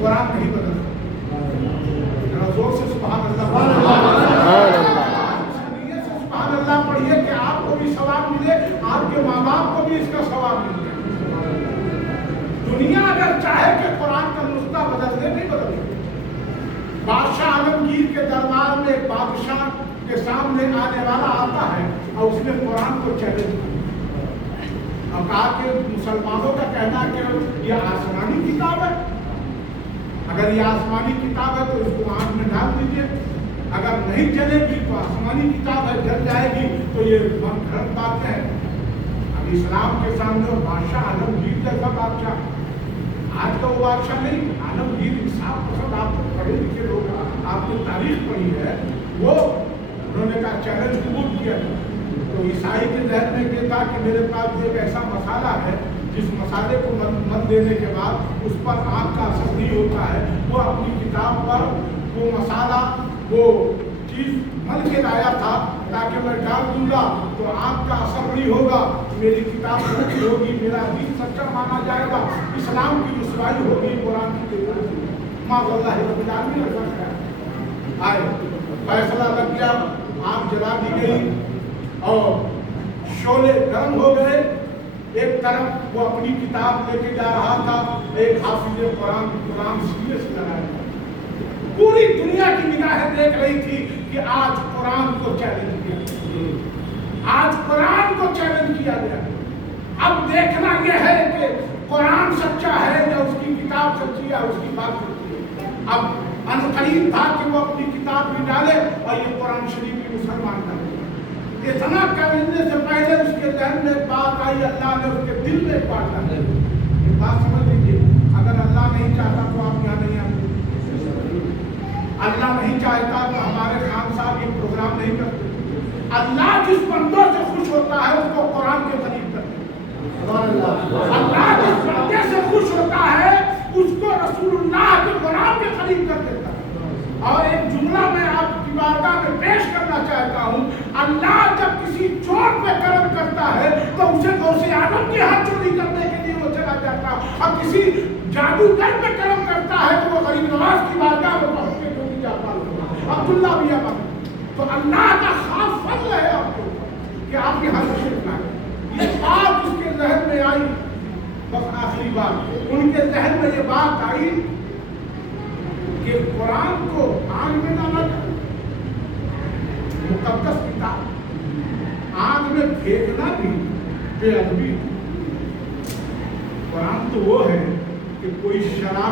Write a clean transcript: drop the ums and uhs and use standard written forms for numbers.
قرآن نہیں بدل سکتا. زور سے سبحان اللہ. نیت سے سبحان اللہ پڑھیے کہ آپ کو بھی ثواب ملے, آپ کے ماں باپ کو بھی اس کا ثواب مل جائے. دنیا اگر چاہے کہ قرآن کا نسخہ بدل دے, نہیں بدل سکتی. بادشاہ عالمگیر کے دربار میں ایک بادشاہ کے سامنے آنے والا آتا ہے اور اس نے قرآن کو چیلنج کیا اور کہا کہ مسلمانوں کا کہنا ہے کہ یہ آسمانی کتاب ہے, اگر یہ آسمانی کتاب ہے تو اس کو آنکھ میں ڈال دیجیے, اگر نہیں چلے گی تو آسمانی کتاب ہے, جل جائے گی تو یہ غلط باتیں ہیں. اب اسلام کے سامنے بادشاہ عالمگیر جیسا بادشاہ, آج کا وہ بادشاہ نہیں, عالمگیر انصاف پسند, آپ کو پڑھے لکھے لوگ, آپ نے تاریخ پڑھی ہے, وہ انہوں نے کہا چیلنج قبول کیا. تو عیسائی کے ذہن میں یہ تھا کہ میرے پاس ایک ایسا مسالہ ہے جس مسالے کو مت دینے کے بعد اس پر آنکھ کا اثر نہیں ہوتا ہے, وہ اپنی کتاب پر وہ مسالہ وہ چیز مل کے لایا تھا تاکہ میں ڈال دوں گا تو آنکھ کا اثر نہیں ہوگا, میری کتاب سچی ہوگی, میرا دین سچا مانا جائے گا, اسلام کی رسوائی ہوگی قرآن کی تیاری. ماں اللہ رب العالمین نے آئے فیصلہ لگ گیا, آنکھ جلا دی گئی اور شعلے گرم ہو گئے. ایک طرف وہ اپنی کتاب لے کے جا رہا تھا, ایک حافظ قرآن سینے سے لگایا. پوری دنیا کی نگاہیں دیکھ رہی تھی کہ آج قرآن کو چیلنج کیا, آج قرآن کو چیلنج کیا گیا. اب دیکھنا یہ ہے کہ قرآن سچا ہے یا اس کی کتاب سچی ہے, اس کی بات سچی ہے. اب عنقریب تھا کہ وہ اپنی کتاب بھی ڈالے اور یہ قرآن شریف بھی مسلمان ڈالے. اتنا کرنے سے پہلے اس کے ذہن میں ایک بات آئی, اللہ نے اس کے دل میں ایک بات ڈالی. ایک بات سمجھ لیجیے, اگر اللہ نہیں چاہتا تو آپ یہاں نہیں آتے, اللہ نہیں چاہتا تو ہمارے خان صاحب یہ پروگرام نہیں کرتے. اللہ جس بندوں سے خوش ہوتا ہے اس کو قرآن کے قریب کرتے. اللہ جس بندے سے خوش ہوتا ہے اس کو رسول اللہ کے قرآن کے قریب کر دیتا ہے. اور ایک جملہ میں آپ کی بارگاہ میں پیش کرنا چاہتا ہوں, اللہ جب کسی چور پہ کرم کرتا ہے تو اسے غوث اعظم کے ہاتھ چوری کرنے کے لیے وہ چلا جاتا, اور کسی جادوگر پہ کرم کرتا ہے تو وہ غریب نواز کی بارگاہ میں پہنچ کے جو نہیں جاتا عبداللہ بھی ہے. تو اللہ کا خاص فضل ہے آپ کو کہ آپ کے ہاتھ تشریف لائے. یہ بات اس کے ذہن میں آئی, بس آخری بات, ان کے ذہن میں یہ بات آئی کہ قرآن کو آگ میں ڈالا جائے, مقدس کتاب آگ میں پھینکنا بھی بے ادبی. قرآن تو وہ ہے کہ کوئی شراب